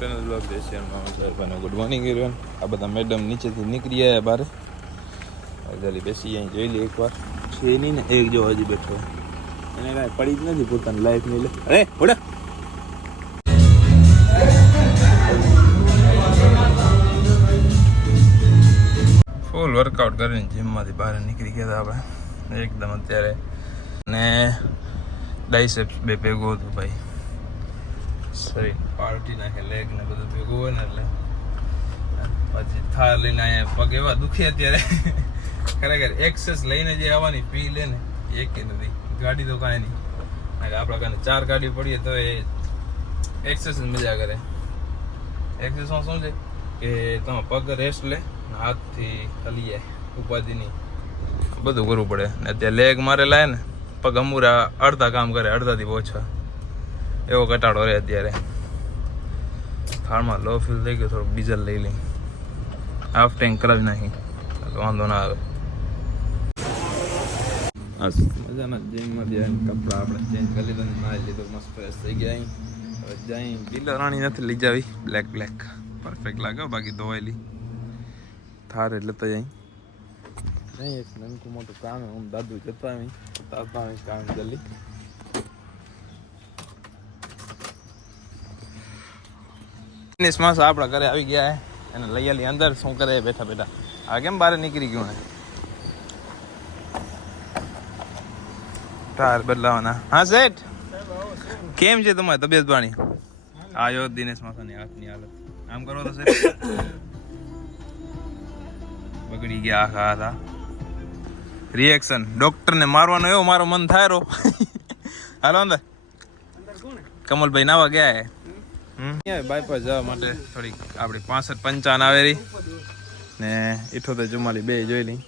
Panel block દેશિયામાં good morning everyone. આ બધા મેડમ નીચેથી નીકળી આવ્યા બહાર. જલ્દી બેસી અહીં જોઈ લે એકવાર. છે નહીં ને એક જો હજી બેઠો એને કાંઈ પડી જ નથી પોતાની લાઈફ ની. લે અરે ઓડા ફૂલ વર્કઆઉટ કરીને જીમમાંથી બહાર નીકળી ગયા હતા આપણે એકદમ અત્યારે. ને ડાયસેપ્સ બે ભેગું હતું ભાઈ. શરીર પાર્ટી નાખે લેગ ને બધું ભેગું હોય ને એટલે પછી થાર લઈને અહીંયા પગ એવા દુખે અત્યારે. ખરેખર એક્સેસ લઈને જે આવવાની ફી લે ને એક નથી. ગાડી તો કાંઈ નહીં, આપણા કાને 4 ગાડી પડીએ તો એ એક્સેસ મજા કરે. એક્સેસમાં શું છે કે તમે પગ રેસ્ટ લે, હાથથી હલી જાય, ઉપાધિ નહીં, બધું કરવું પડે. ને અત્યારે લેગ મારેલા ને પગ અમુરા અડધા કામ કરે, અડધાથી ઓછા, એવો ઘટાડો રહે અત્યારે. થાળમાં લો ફીલ થઈ ગયો, થોડુંક ડીઝલ લઈ લઈ, હાફ ટેન્ક કરાવી નાખી તો વાંધો ના આવે. મજાના જીમમાં જાય કપડા આપણે ચેન્જ કરી લીધા, નાહી લીધો, મસ્ત ફ્રેશ થઈ ગયા. અહીં હવે જાય લીલા રાણી નથી લઈ જાવી, બ્લેક પરફેક્ટ લાગે. બાકી ધોવાયેલી થાર એટલે તો જાય એક નાનકું મોટું કામ હું દાદુ જતા આવી કામ જલ્દી. આપણા ઘરે આવી ગયા એને લઈ આલી અંદર. શું કરે બેઠા બેઠા? આ કેમ બહાર નીકળી ગયું ને? ટાયર બદલાવાના. હા શેઠ, કેમ છે તમારી તબિયત પાણી? આયો દિનેશ માસાની હાથની હાલત આમ કરો તો શેઠ બગડી ગયા આખા હતા. રિએક્શન ડોક્ટરને મારવાનો એવો મારો મન થાય રો. હાલો અંદર. કમલભાઈ નાવા ગયા હે બાયપાસ જવા માટે થોડીક આપણી 65-55 આવેલી ને 78-44 બે જોઈ લઈ.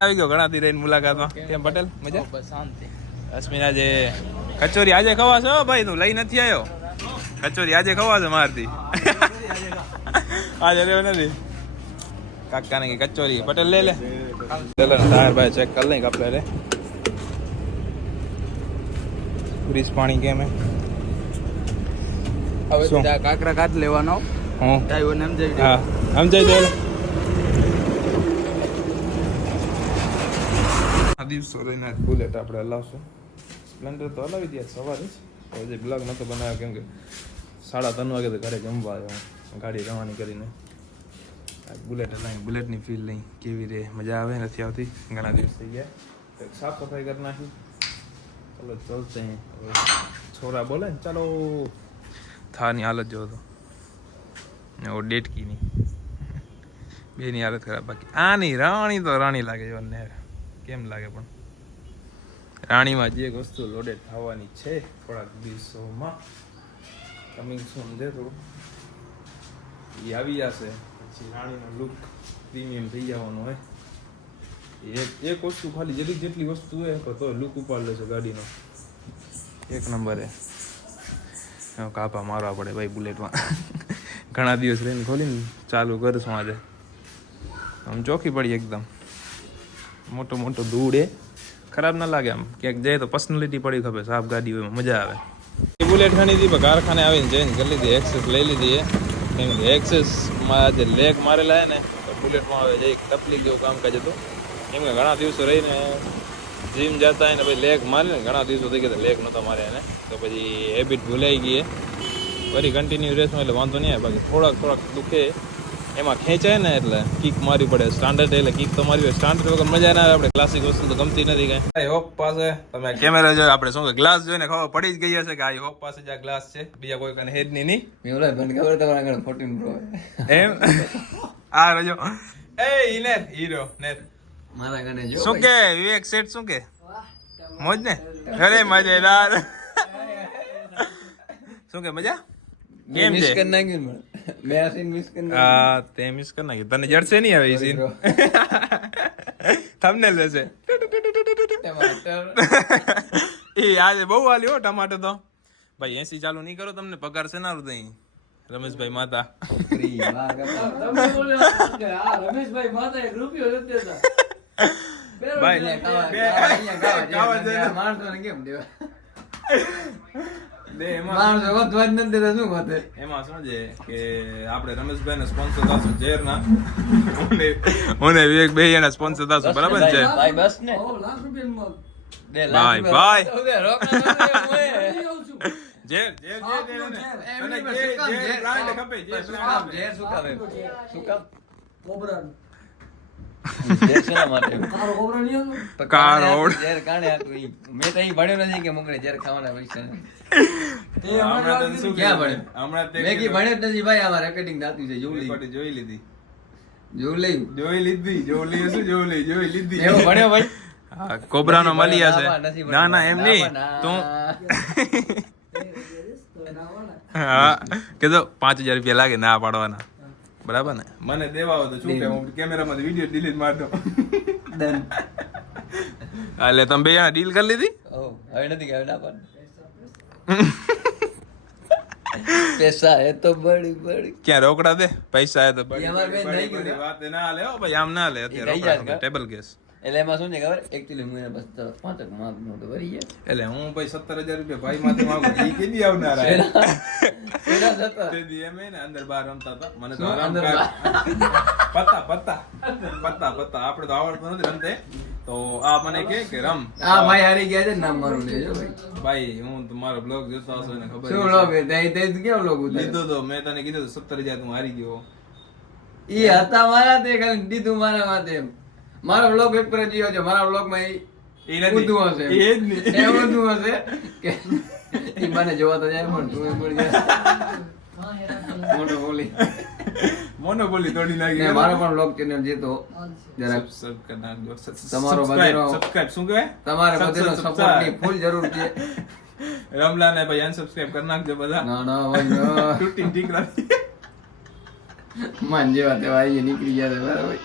આવી ગયો ઘણા દી રહીને મુલાકાતમાં. કેમ પટેલ મજા? શાંતિ. અશ્મિના જે કચોરી આજે ખવાશે ભાઈ? તું લઈ નથી આવ્યો કચોરી? આજે ખવાશે મારથી. આજે રહ્યો નથી કાકા ને કચોરી. પટેલ લે લે ટાયર ભાઈ ચેક કરી લઈ આપણે. રે ગ્રીસ પાણી કેમ હે? હવે કાકરા કાઢ લેવાનો. હા સમજાઈ દે. આ દિવસો રહીને બુલેટ આપણે હલાવશું. સ્પ્લેન્ડર તો હલાવી દે સવારે જ. હજી બ્લોગ નતો બનાવ્યો કેમ કે 3:30 વાગે તો ઘરે જમવા આવ્યો ગાડી રવાની કરીને. બુલેટ હલાવી બુલેટની ફીલ લઈ કેવી રે મજા આવે નથી આવતી. ઘણા દિવસ થઈ ગયા, સાફ સફાઈ કરી નાખી. ચલો ચાલશે. છોરા બોલે ને ચાલો. થારની હાલત જોવો તો ડેટકીની બેની હાલત ખરાબ. બાકી આની રાણી તો રાણી લાગે જો ને. કેમ લાગે પણ રાણીમાં જે એક વસ્તુ લોડેડ થવાની છે થોડાક દિવસોમાં, કમિંગ સૂન છે થોડું, એ આવી જશે. પછી રાણીનો લુક પ્રીમિયમ થઈ જવાનો હોય. એક વસ્તુ ખાલી જેટલી વસ્તુ હોય તો લુક ઉપાડ લેશે ગાડીનો એક નંબરે. કાપા મારવા પડે ભાઈ બુલેટમાં. ઘણા દિવસ રહીને ખોલીને ચાલુ કરશું આજે. આમ ચોખ્ખી પડી એકદમ. મોટો ધૂળ એ ખરાબ ના લાગે. આમ ક્યાંક જાય તો પર્સનાલિટી પડી ખબર. સાફ ગાડી હોય મજા આવે. એ બુલેટ ખાની હતી કારખાને આવીને ચેન્જ કરી લીધી. એક્સેસ લઈ લીધી કેમ કે એક્સેસમાં જે લેગ મારેલા હે ને તો બુલેટમાં આવે જઈ તકલીફ જેવું કામકાજ હતું. કેમ કે ઘણા દિવસો રહીને જીમ જતા હોય ને ભાઈ લેગ મારે ને ઘણા દિવસો થઈ ગયા લેગ નહોતા મારે એને. તો પછી હેબિટ ભૂલાઈ ગઈ. ફરી કન્ટિન્યુ રેસમાં એટલે વાંધો નહીં આવે. બાકી થોડાક દુખે એમાં ખેંચાય ને એટલે કિક મારવી પડે. સ્ટાન્ડર્ડ એટલે કિક તો મારવી હોય. સ્ટાન્ડર્ડ વગર મજા ના આવે. આપણે ક્લાસિક વસ્તુ તો ગમતી નથી કાંઈ. હોપ પાસે તમે કેમેરા જોઈ આપણે શું ગ્લાસ જોઈને ખબર પડી જ ગઈ હશે કે આ હોપ પાસે જ આ ગ્લાસ છે. બીજા કોઈ કને હેડ નહીં. એમ આ રજો એ ઇનેર હીરો નેર મારા કને જો શું કે વિવેક સેટ શું કે મોજ ને? અરે મજેદાર. શું કે મજા કેમ છે? હા તે મિસ કરી નાખ્યું. તને જડશે નહીં હવે એ સીન. થંબનેલ રહેશે. એ આજે બહુ વાલી હો ટમાટો તો ભાઈ. 80 ચાલુ નહીં કરો તમને પગાર છે ના દઈ. રમેશભાઈ માતા દે એમાં માણસો વધવા જ નથી દેતા, શું વાત એમાં શું છે કે આપણે રમેશભાઈ ને સ્પોન્સર થશું ઝેરના મને વિવેક બે જણા સ્પોન્સર થશું બરાબર છે ભાઈ બસ ને લાખ રૂપિયા દે ભાઈ ભાઈ ઝેર ઝેર એમને અને શું કામ ઝેર બ્રાન્ડ ખપે ઝેર શું brand કામ ખપે. ઝેર શું કામ એમ? શું કામ કોબરા ઝેર શેના માટે તારો કોબરા નહીં હતો? તો કાળો. ઝેર કાણે હતું ઈ? મેં તો ઈ ભણ્યું નથી કે મોકળે ઝેર ખાવાના પૈસા નથી. હમણાં તને શું ક્યાં કીધું? ભણ્યો? હમણાં તે મેં કી કીધું. ભણ્યો જ નથી ભાઈ, આમાં રેકોર્ડિંગ થતું છે, જોઈ recording જોઈ લીધી જોઈ લઈ જોઈ લીધી જોઈ લીધી એવો ભણ્યો ભાઈ હા, કોબરાનો મલિયા છે નથી ના ના એમ નહીં તું હા કીધું 5000 રૂપિયા લાગે ના પાડવાના બરાબર ને મને દેવા હોય તો શું કે હું કેમેરામાંથી વિડિયો ડિલીટ માર દઉં ડન એટલે તમે બે જણા ડીલ કરી લીધી ઓ હવે નથી કે હવે ના પાડ પૈસા હે તો બડી બડી ક્યાં રોકડા દે પૈસા હે તો ઈ અમારે બેન નહીં બડી કીધું. વાત ના લે હો ભાઈ આમ ના લે અત્યારે એ રહી રોકડા જાય ટેબલ કેસ એટલે એમાં શું છે ખબર એકચ્યુઅલી હું એને બસ 5 માર્ક નો તો ભરી ગયા એટલે હું ભાઈ 17000 રૂપિયા ભાઈ માંથી માંગુ ઈ કેદી આવનારા એના જતા તેદી એમ ને અંદર બાર રમતા હતા મને તો શું આરામ અંદર કર પત્તા આપણે તો આવડતું નથી રમતે તો આ મને કે રમ આ ભાઈ હારી ગયા છે નામ મારું લેજો ભાઈ ભાઈ હું તમારો બ્લોગ જોતો હશો ને ખબર શું છે. લોગ તે તે કેવો લોગ ઉતાર્યો? લીધો તો મેં તને કીધું 17000 તું હારી ગયો ઈ હતા મારા તે ખાલી દીધું મારા માથે એમ મારો વ્લોગ એક પર જીયો છે મારા વ્લોગ માં ઈ નથી. ઊંધું હશે એ જ નહીં. એ ઊંધું હશે કે ઈ મને જોવા તો જાય પણ તું એ મળી જાય મોટો બોલી મોનોપોલી તોડી નાખી ને મારો પણ વ્લોગ ચેનલ છે તો જરાક સબસ્ક્રાઇબ કરી નાખજો તમારો બધેનો- સબસ્ક્રાઇબ શું કહેવાય તમારે બધેનો સપોર્ટ ની ફૂલ જરૂર છે રમલાને ભાઈ અનસબસ્ક્રાઇબ કરી નાખજો બધા ના ના ભાઈ ના તૂટી ટીકરા મન જેવા તેવા આઈએ નીકળી ગયા છે બરાબર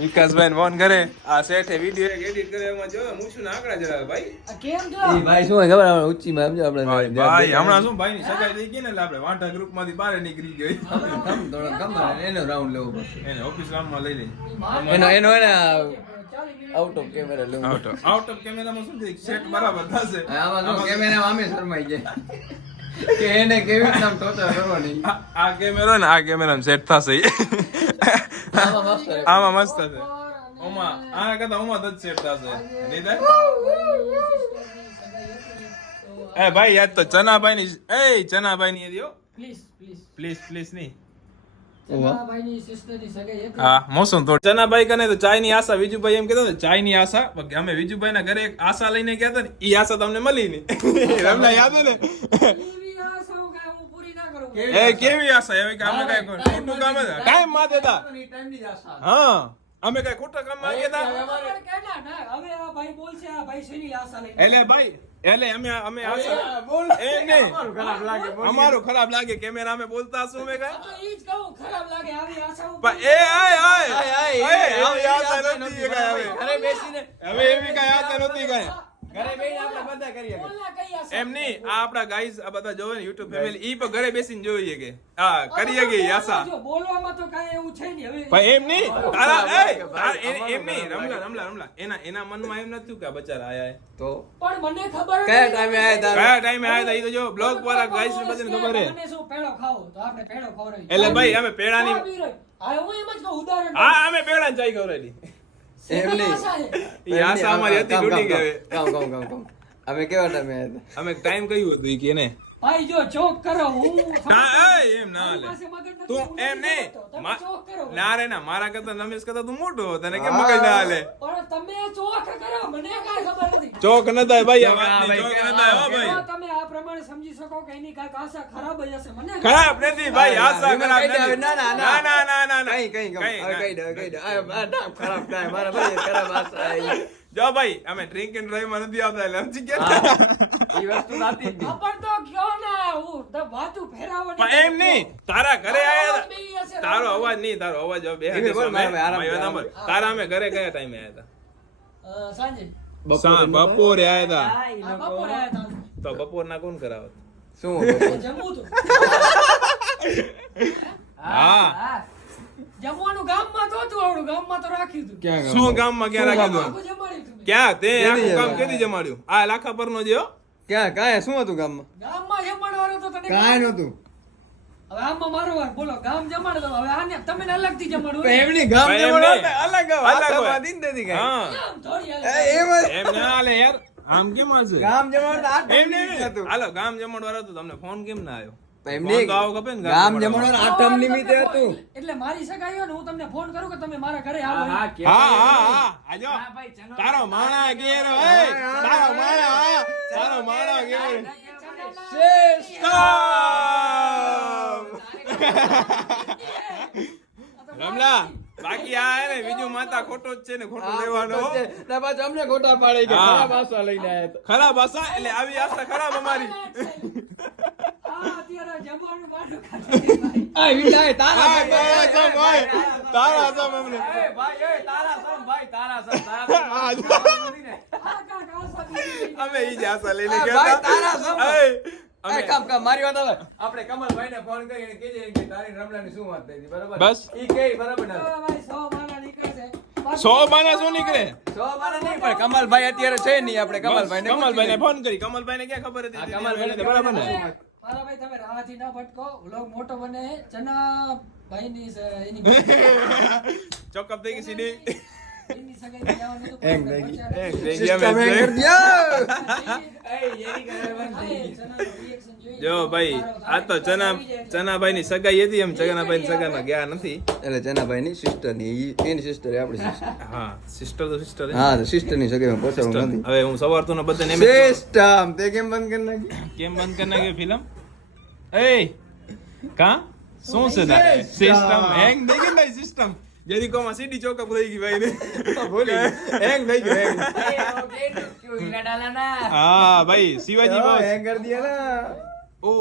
વિકાસભાઈ ફોન કરે આ સેટ વિડિયો એક એડિટ કરે એમાં જો હું શું આંકડા જરા ભાઈ આ કેમ જો ઈ ભાઈ શું હોય ખબર આપણે ઊંચીમાં સમજો આપણે ભાઈ હમણાં શું ભાઈ ની સગાઈ થઈ ગઈ ને એટલે આપણે વાંઢા ગ્રુપ માંથી બહાર નીકળી ગઈ એનો રાઉન્ડ લેવો પડશે એને ઓફિસ રાઉન્ડમાં લઈ લઈ એનો એને આઉટ ઓફ કેમેરા લેવો આઉટ ઓફ કેમેરામાં શું છે સેટ બરાબર થશે આમાં જો કેમેરા આમે શરમાઈ જાય કે એને કેવી રીતના ટોચર કરવાની આ કેમેરો ને આ કેમેરામાં સેટ થશે આમાં મસ્ત રહે. આમાં મસ્ત થશે ઓમાં આ કરતા ઓમાં જ સેટ થશે નહીં થાય એ ભાઈ યાદ તો ચનાભાઈ ની ચનાભાઈ ની યાદ પ્લીઝ પ્લીઝ પ્લીઝ નહીં ચંદ્રાબાઈની સિસ્ટરની સગાઈ હતી. હા મોસમ તો ચનાભાઈ કને તો ચાય ની આશા વિજુભાઈ એમ કહેતો ચાય ની આશા અમે વિજુભાઈ ના ઘરે એક આશા લઈને ગયા હતા ને ઈ આશા તમને મળી નહીં રમલા યાદ હે ને એવી આશાઓ કાંઈ હું પૂરી ના કરું. એ કેવી આશા એવી કે અમે કઈ ખોટું કામ ટાઈમ માં દેતા હા અમે કઈ ખોટા કામ માં ગયા હતા અમારે કહેતા ના, હવે આ ભાઈ બોલશે, આ ભાઈ શેની આશા લઈને? એટલે ભાઈ એટલે અમે આશા એમ નહીં અમારું ખરાબ લાગે કેમેરા અમે બોલતા શું અમે કઈ આ તો ઈ જ કહું, ખરાબ લાગે આવી આશાઓ. પણ એ એવી આશા નહોતી એ કાંઈ હવે. ઘરે બેસીને હવે એવી કઈ આશા નહોતી કઈ ઘરે બેસીને આપણે બધા કરીએ બોલના કઈ આશા? એમ નહીં આ આપડા ગાઈઝ આ બધા જોવે ને યુટ્યુબ ફેમિલી ઈ પણ ઘરે બેસીને જોઈએ કે હા કરીએ કે ઈ આશા જો બોલવામાં તો કાંઈ એવું છે નહીં. હવે પણ એમ નહીં એમ નહીં રમલા એના મનમાં એમ નતું કે આ બચારા આયા તો પણ મને ખબર કયા હતી. ટાઈમે આયા તા કયા ટાઈમે આયા હતા ઈ તો જો બ્લોગ વાળા ગાઈઝ ને બધાને ખબર હે મને શું પેડો ખાવો તો આપણે પેડો ખવડાવીએ. એટલે ભાઈ અમે પેડાની હા, વીરો. હા, હું એમ જ કહું, ઉદાહરણ હા અમે પેડા ચાઈ ખવડાવી એમ નહીં. આશા છે. ઈ આશા અમારી હતી તૂટી ગઈ કામ અમે કેવા ટાઈમે આયા તા અમે ટાઈમ કયું હતું ઈ કે ને ભાઈ જો ચોક કરો હું એમ ના મારી લે પાસે મગજ નથી, તું હું એમ નથી નહીં કરતો. તમે ચોક કરો. ના રે ના મારા કરતા રમેશ કરતા તું મોટો હો તને કેમ મગજ ના હાલે પણ તમે ચોક કરો, મને કાંઈ ખબર નથી. ચોક ન થાય ભાઈ આ હા, વાતની ભાઈ, ચોક ન થાય હો જો ભાઈ તમે આ પ્રમાણે સમજી શકો કે એની કાંઈક આશા ખરાબ જ હશે. મને ખરાબ નથી ભાઈ આશા વિમલ ખરાબ કહી દે, નથી ના, ના, ના ના. ના ના ના કઈ દે ના ખરાબ થાય મારા ભાઈ ખરાબ આશા આવી. જો ભાઈ અમે ડ્રિંક એન્ડ ડ્રાઈવ માં નથી આવતા એટલે સમજી ગયા ઈ વસ્તુ નાતી જ નહીં. પણ તો કયો ના, હું તો વાતું ફેરવવાની. પણ એમ નહીં તારા ઘરે આયા બે હશે, હતા તારો અવાજ નહીં તારો અવાજ હવે બે ધીમે બોલ, મારા ભાઈ, આરામ હાથે કર, સાંભળ. તારા અમે ઘરે કયા ટાઈમે આયા સાંજે હતા બપોરે આયા હતા આ બપોરે આયા હતા. તો બપોરના કોણ કરાવત શું જમવું હતું. હા જમવાનું ગામમાં તો હતું, આવડું ગામમાં તો રાખ્યું હતું. ક્યાં શું ગામમાં ક્યાં રાખ્યું હતું આખું જમાડ્યું હતું મેં. ક્યાં તે કેદી આખું કામ જમાડ્યું? કેદી જમાડ્યું આ લાખા પરનો જે હો? ક્યાં કાંઈ શું હતું ગામમાં? ગામમાં જમણવારો તો તને કાંઈ નહોતું. હવે આમાં મારો વાર બોલો ગામ જમાડો તો હવે આને તમે ને અલગથી જમાડો પણ એમની ગામ ભાઈ જમણવાર એમને તો અલગ અલગ હોય. આસામાં હતી ને તેથી કાંઈ. હા આમ થોડી એ હાલે. એમ જ. એમ ના હાલે યાર આમ કેમ હશે ગામ જમણવાર તો આ એમ time નહીં. હતું. હાલો ગામ જમણવાર હતું તમને ફોન કેમ ના આવ્યો પણ એમ ફોન નહીં. તો આવો ખપે ને ગામ જમણવાર. જમણવાર આ term નિમિત્તે હતું. એટલે મારી સગાઈ હોય ને હું તમને ફોન કરું કે તમે મારા ઘરે આવો હા, એમ. હા આજો તારો માણા ઘેર એ તારો માણા તારો માણા ઘેર રમલા બાકી આ હે ને બીજું માતા ખોટો જ છે ને ખોટો લેવાનો આ તો છે. ને પાછું અમને ખોટા પાડે કે હા. ખરાબ આશા લઈને આયા હતા. ખરાબ આશા એટલે આવી આશા ખરાબ અમારી આ અત્યારે જમવાનું બાંધું ખાતે ભાઈ. આ વિડાય તારા હા, ભાઈ, તારા સમ ભાઈ. તારા સમ અમને. એ ભાઈ, એ તારા સમ ભાઈ, તારા સમ, તારા સમ. હા, નથી ને. આ કાંઈક આશા બીજી. અમે ઈ જ આશા લઈને હા, ગયા ભાઈ, હતા. તારા સમ. એ, અમે એ કામ મારી વાત આવે આપણે કમલભાઈને ફોન કરીને કહેજે કે તારી રમલાની શું વાત થઈ હતી, બરાબર બસ. ઈ કે બરાબર ના તો ભાઈ 100 માણા નીકળે છે. 100 બાના શું નીકળે સો મારે નહીં પણ કમલભાઈ અત્યારે છે નહીં આપણે કમલભાઈને કમલભાઈને ફોન કરી કમલભાઈને ક્યાં ખબર હતી હા, કમલભાઈને તો બરાબર ને. મારા ભાઈ તમે રાહથી ના ભટકો વ્લોગ મોટો બને ચના ભાઈની એની ચોકઅપ થઈ ગઈ સીડી એની સગાઈ જવાનું હતું એંગ પણ થઈ ગઈ. બચારા. થઈ સિસ્ટમ ગયા હેંગ કરી દ્યો. જો ભાઈ આ તો ચનાભાઈ ની સગાઈ હતી એમ ચનાભાઈ ની સગાઈમાં ગયા નથી એટલે ચનાભાઈની સિસ્ટરની એની સિસ્ટર આપણી sister. હા સિસ્ટર તો સિસ્ટર હા તો સિસ્ટરની સગાઈમાં પહોંચવાનું નથી હવે હું સવાર તો બધાને એમ જ કહું, સિસ્ટમ તે કેમ બંધ કરી નાખી કેમ બંધ કરી નાખી ફિલ્મ એ કા શું છે તારે સિસ્ટમ હેંગ થઈ ગઈ ભાઈ સિસ્ટમ જેથી કોમાં સીડી ચોકઅપ થઈ ગઈ ભાઈ ને ભૂલી હેંગ થઈ ગયું હેંગ હા ભાઈ શિવાજી બોસ હેંગ કરી દિયા ના ઓ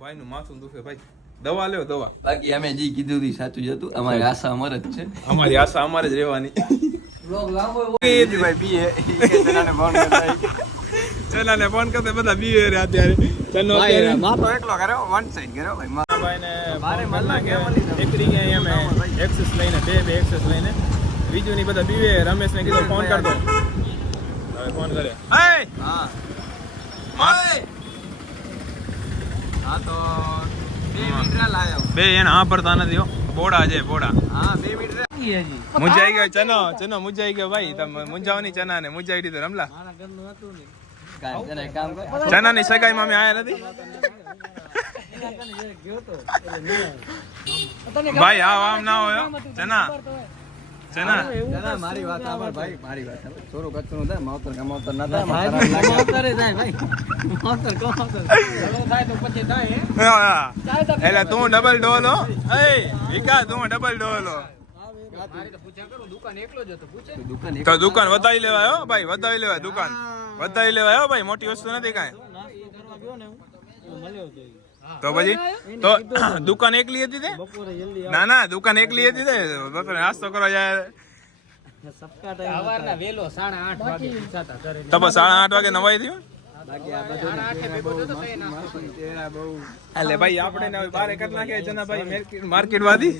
ભાઈ નું માથું દુખે ભાઈ દવા લ્યો દવા બાકી અમે જે કીધું હતું સાચું જ હતું અમારી આશા અમર જ છે અમારી આશા અમારે જ રહેવાની વ્લોગ લાંબો ભાઈ પીએ ચનાને ફોન કરતા ચનાને ફોન કરતે બધા બીવે રે અત્યારે ચનો અત્યારે માં તો એકલો કર્યો વન સાઈડ કર્યો ભાઈ ભાઈને મારે ફોન મલ્લા કે કેમ લીધા? એકરી કે અમે એક્સેસ લઈને બે એક્સેસ લઈને બીજું ની બધા બીવે રમેશને કીધું ફોન કરતો હવે ફોન કરે એ હા માર હા તો 2 મિનિટ લાયો બે એને હા પડતા નથી હો બોડા છે બોડા હા 2 મિનિટ મુંજાઈ ગયો ચનો મુંજાઈ ગયો ભાઈ તમે મુંજાવની ચના ને મુંજાઈ દીધો રમલા કામ કર ચના ની સગાઈ માં અમે આયા નથી ભાઈ આમ ના હોય હો. ચના ચના મારી વાત સાંભળ ભાઈ મારી વાત સાંભળ થોડું કચરું થાય માવતર કમાવતર ના થાય એટલે તું ડબલ ડોલ હો એ વિકા તું ડબલ ડોલ હો દુકાન તો દુકાન વધાવી લેવાય હો ભાઈ વધાવી લેવાય દુકાન વધાવી લેવાય હો ભાઈ મોટી વસ્તુ નથી કાંઈ તો પછી તો દુકાન એકલી હતી તે ના ના દુકાન એકલી હતી તે બપોરે નાસ્તો કરવા જાય તો બસ 8:30 વાગે નવાઈ થયું એટલે ભાઈ આપણે ને હવે બારે કરી નાખીએ ચના ભાઈ માર્કેટ વાદી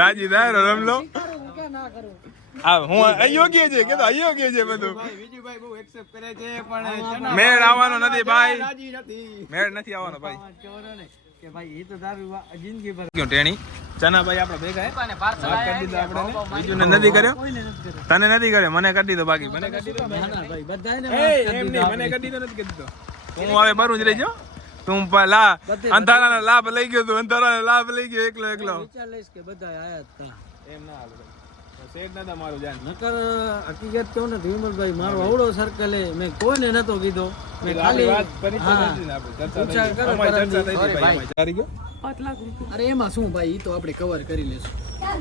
રાજી દાયરો રમલો આ હું અયોગ્ય છે કે તો અયોગ્ય છે બધું વિજયભાઈ બહુ એક્સેપ્ટ કરે છે પણ મેળ આવવાનો નથી ભાઈ રાજી નથી મેળ નથી આવવાનો ભાઈ કે ભાઈ એ તો તારું જિંદગી ભર ક્યું ટેણી ચના ભાઈ આપણે ભેગા હે વાત કરી દીધો આપણે બીજું ને નથી કર્યો તને નથી કર્યો મને કરી દીધો બાકી મને કરી દીધો એમ નહીં મને કરી દીધો નથી કરી દીધો હું હવે બરું જ રહેજો તું લા અંધારાનો લાભ લઈ ગયો તું અંધારાનો લાભ લઈ ગયો એકલો એકલો એમ ના હાલે ભાઈ સેટ નતા મારું જાન નકર હકીકત કહું ને વિમલભાઈ મારો અવળો સર્કલ મેં કોઈને નતો કીધો મેં ખાલી વાત પરિચય નથી ને આપણે ચર્ચા પૂછા થઈ કરો અમારી ચર્ચા થઈ પરમજી. હતી ભાઈ અમારી. તારી ગયો અરે એમાં શું ભાઈ ઈ તો આપણે કવર કરી લેશું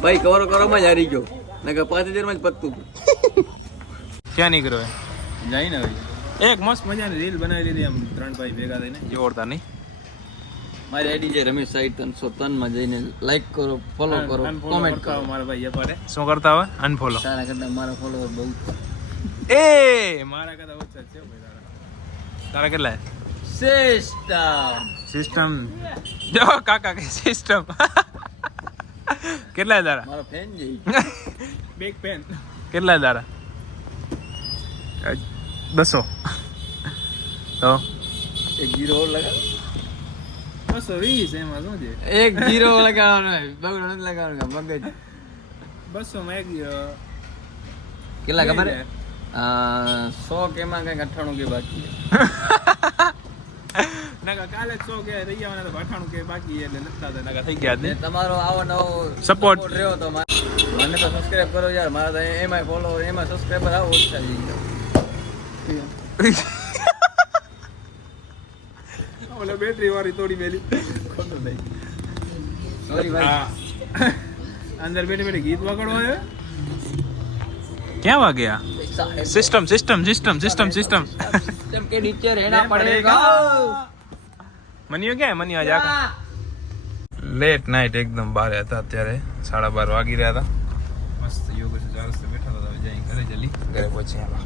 ભાઈ કવર કરવામાં જ હારી ગયો નકર 5000 માં જ પતતું ક્યાં નીકળ્યો હે? જાય ને ભાઈ એક મસ્ત મજાની રીલ બનાવી દીધી એમ ત્રણ ભાઈ ભેગા થઈને જોરદાર નહીં મારી આઈડી છે રમેશ સાઈ 303 માં જઈને લાઈક કરો ફોલો કરો Unfollow કોમેન્ટ કરતા કરો હોય મારા ભાઈ અપારે શું કરતા હોય અનફોલો તારા કરતા મારા ફોલોવર બહુ એ મારા કરતા ઓછા છે ભાઈ તારા તારા કેટલા સિસ્ટમ જો કાકા કે સિસ્ટમ કેટલા તારા મારો ફેન જઈ બિગ પેન કેટલા તારા 200 તો 1 0 ઓર લગાવ 220 એમાં શું છે 1 0 લગાવવાનો બગડો નથી લગાવવાનો મગજ 200 માં એક કેટલા ખબર હે 100 કે માં કઈક 98 કે બાકી છે. નકા કાલે 100 કે રહી જવાના તો 98 કે બાકી છે એટલે નતા તો નાકા થઈ ગયા ને ને તમારો આવો નવો Support. રહ્યો તો મને તો સબસ્ક્રાઇબ કરો યાર મારા તો એમાં ફોલો એમાં સબસ્ક્રાઇબર આવો ઓછા થઈ ગયો ઓલે બેટરી વાળી તોડી મેલી ખોટું થઈ સોરી ભાઈ અંદર બેઠે બેઠે ગીત વગાડવા આવ્યો ક્યાં વાગ્યા system system system system system system કે નીચે રહેना પડેગા મનિયો ક્યાં મનિયો આજ આખા લેટ નાઇટ એકદમ બારે હતા અત્યારે 12:30 વાગી રહ્યા હતા મસ્ત યોગેશ ચારસ બેઠા હતા જઈ ઘરે જલ્દી ઘરે પહોંચ્યા